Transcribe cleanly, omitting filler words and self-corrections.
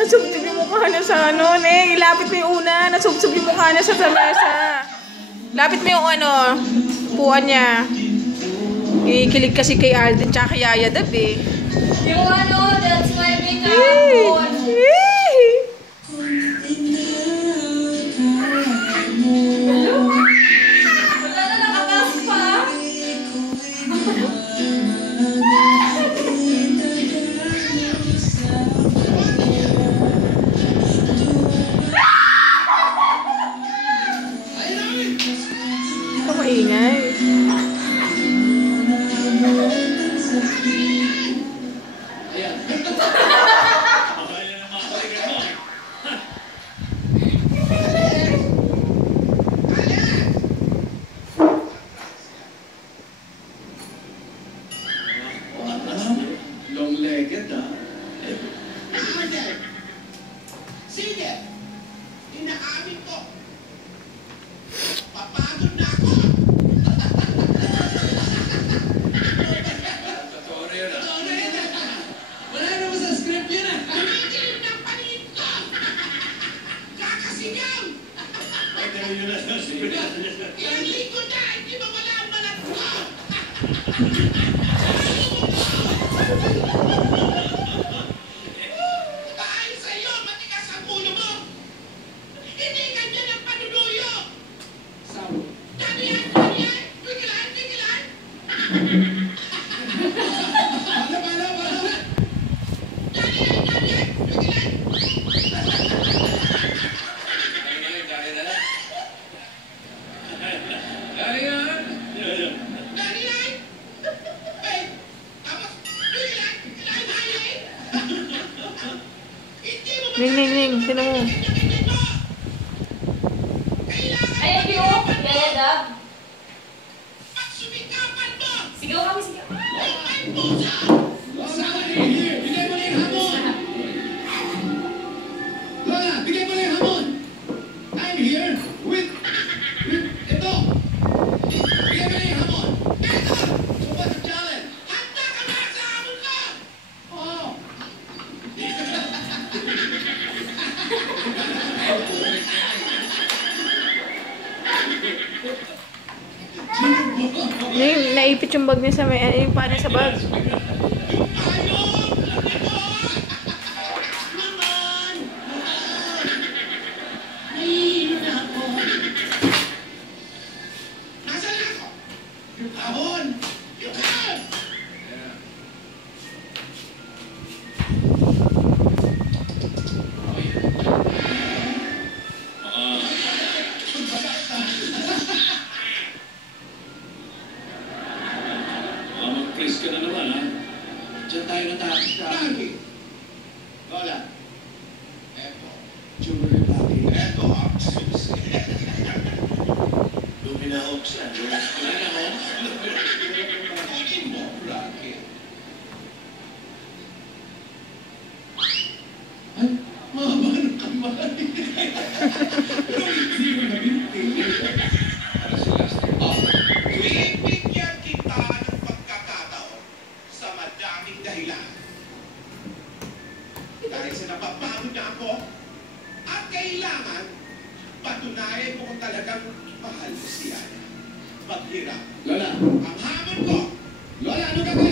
Nasubsob yung mukha niya sa ano, Neng. Ilapit mo yung una. Nasubsob yung mukha niya sa mesa. Lapit mo yung ano, puan niya. Kikilig kasi kay Alden tsaka kay Yaya Dab eh. Yung ano, that's my makeup. Wala na nakatas pa. Maingay. Long-legged, ha? Sige! Inaamin ko! Papagod na ako! Wala naman sa script yun, ha? Tumikilig ng paningin ko! Kakasigaw! Ilang linggo na, hindi ba wala ang malat ko? Dahil sa'yo, matigas ang ulo mo! Hindi ganyan ang panunuyo! Damihan! Bigilan! Ning, sino mo? Ay, yung Yaya Dab. Pagsumikapan mo! Sigaw kami, sigaw. Ay, pusa! Lola, bigay mo na yung hamon! Lola, bigay mo na yung hamon! I'm here with ito! Bigay mo na yung hamon! Ito! So what's the challenge? Handa ka na sa hamon ko! Oo! Naipit yung bag niya sa may, yung paa niya sa bag. Mag-press ka na naman, ha? Diyan tayo natapos ka. Lagi! Lola, eto, jewelry lagi. Eto, Oxus. Lumina Ox yan. Lumina Ox? Kunin mo, lagi. Ay, mahaba ng kamay. Hindi mo nabinti. Para si Last. Bibigyan kita ng pagkakataon sa madaming dahilan. Dahil sa napapagod na ako at kailangan patunayan mo kung talagang mahal mo siya. Paghirap. Lola, ang hamon ko. Lola, ano gagawin?